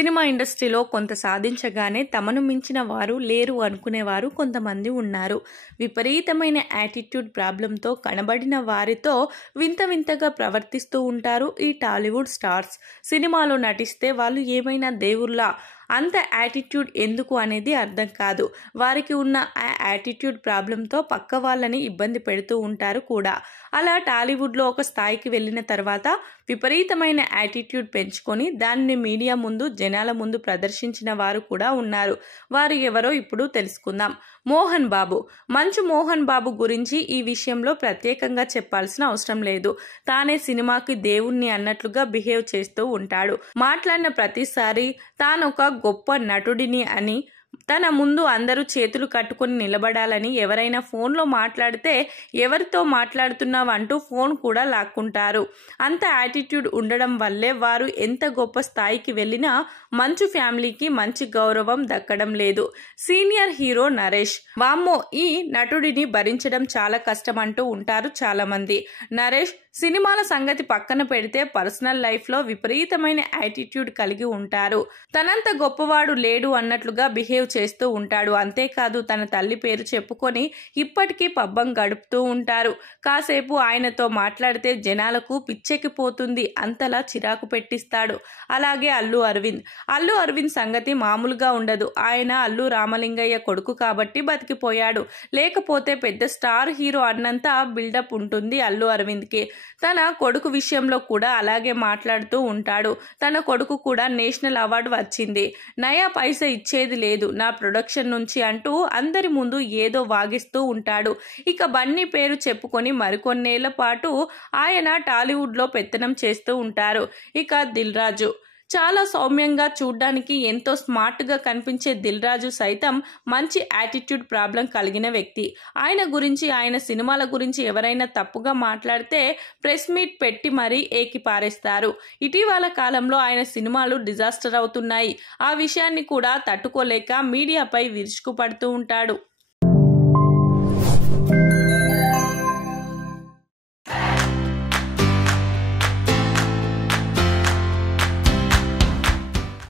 Cinema ఇండస్ట్రీలో కొంత సాధించగానే తమను మించిన వారు లేరు అనుకునేవారు కొంతమంది ఉన్నారు. విపరీతమైన యాటిట్యూడ్ ప్రాబ్లంతో కనబడిన వారితో వింత వింతగా ప్రవర్తిస్తూ ఉంటారు ఈ టాలీవుడ్ స్టార్స్. సినిమాలో నటిస్తే వాళ్ళు ఏమైనా దేవుళ్ళ, అంత యాటిట్యూడ్ ఎందుకు అనేది అర్థం కాదు. వారికి ఉన్న ఆ యాటిట్యూడ్ ప్రాబ్లంతో పక్క వాళ్ళని ఇబ్బంది పెడుతూ ఉంటారు కూడా. అలా టాలీవుడ్లో ఒక స్థాయికి వెళ్ళిన తర్వాత విపరీతమైన యాటిట్యూడ్ పెంచుకొని దానిని మీడియా ముందు, జనాల ముందు ప్రదర్శించిన వారు కూడా ఉన్నారు. వారు ఎవరో ఇప్పుడు తెలుసుకుందాం. మోహన్ బాబు. మంచు మోహన్ బాబు గురించి ఈ విషయంలో ప్రత్యేకంగా చెప్పాల్సిన అవసరం లేదు. తానే సినిమాకి దేవుణ్ణి అన్నట్లుగా బిహేవ్ చేస్తూ ఉంటాడు. మాట్లాడిన ప్రతిసారి తానొక గొప్ప నటుడిని అని, తన ముందు అందరూ చేతులు కట్టుకొని నిలబడాలని, ఎవరైనా ఫోన్లో మాట్లాడితే ఎవరితో మాట్లాడుతున్నావు అంటూ ఫోన్ కూడా లాక్కుంటారు. అంత యాటిట్యూడ్ ఉండడం వల్లే వారు ఎంత గొప్ప స్థాయికి వెళ్ళినా మంచు ఫ్యామిలీకి మంచి గౌరవం దక్కడం లేదు. Senior hero Naresh. వామ్మో, ఈ నటుడిని భరించడం చాలా కష్టం అంటూ ఉంటారు చాలా మంది. నరేష్ సినిమాల సంగతి పక్కన పెడితే పర్సనల్ లైఫ్లో విపరీతమైన యాటిట్యూడ్ కలిగి ఉంటారు. తనంత గొప్పవాడు లేడు అన్నట్లుగా బిహేవ్ చేస్తూ ఉంటాడు. అంతేకాదు తన తల్లి పేరు చెప్పుకొని ఇప్పటికీ పబ్బం గడుపుతూ ఉంటారు. కాసేపు ఆయనతో మాట్లాడితే జనాలకు పిచ్చెక్కిపోతుంది, అంతలా చిరాకు పెట్టిస్తాడు. అలాగే అల్లు అరవింద్ సంగతి మామూలుగా ఉండదు. ఆయన అల్లు రామలింగయ్య కొడుకు కాబట్టి బతికిపోయాడు. లేకపోతే పెద్ద స్టార్ హీరో అన్నంత బిల్డప్ ఉంటుంది అల్లు అరవింద్కి. తన కొడుకు విషయంలో కూడా అలాగే మాట్లాడుతూ ఉంటాడు. తన కొడుకు కూడా నేషనల్ అవార్డు వచ్చింది, నయా పైసా ఇచ్చేది లేదు నా ప్రొడక్షన్ నుంచి అంటూ అందరి ముందు ఏదో వాగిస్తూ ఉంటాడు. ఇక బన్నీ పేరు చెప్పుకొని మరికొన్నేళ్ల పాటు ఆయన టాలీవుడ్లో పెత్తనం చేస్తూ ఉంటారు. ఇక దిల్ రాజు. చాలా సౌమ్యంగా, చూడ్డానికి ఎంతో స్మార్ట్గా కనిపించే దిల్ రాజు సైతం మంచి యాటిట్యూడ్ ప్రాబ్లం కలిగిన వ్యక్తి. ఆయన గురించి, ఆయన సినిమాల గురించి ఎవరైనా తప్పుగా మాట్లాడితే ప్రెస్ మీట్ పెట్టి మరీ ఏకిపారేస్తారు. ఇటీవల కాలంలో ఆయన సినిమాలు డిజాస్టర్ అవుతున్నాయి. ఆ విషయాన్ని కూడా తట్టుకోలేక మీడియాపై విరుచుకుపడుతూ ఉంటాడు.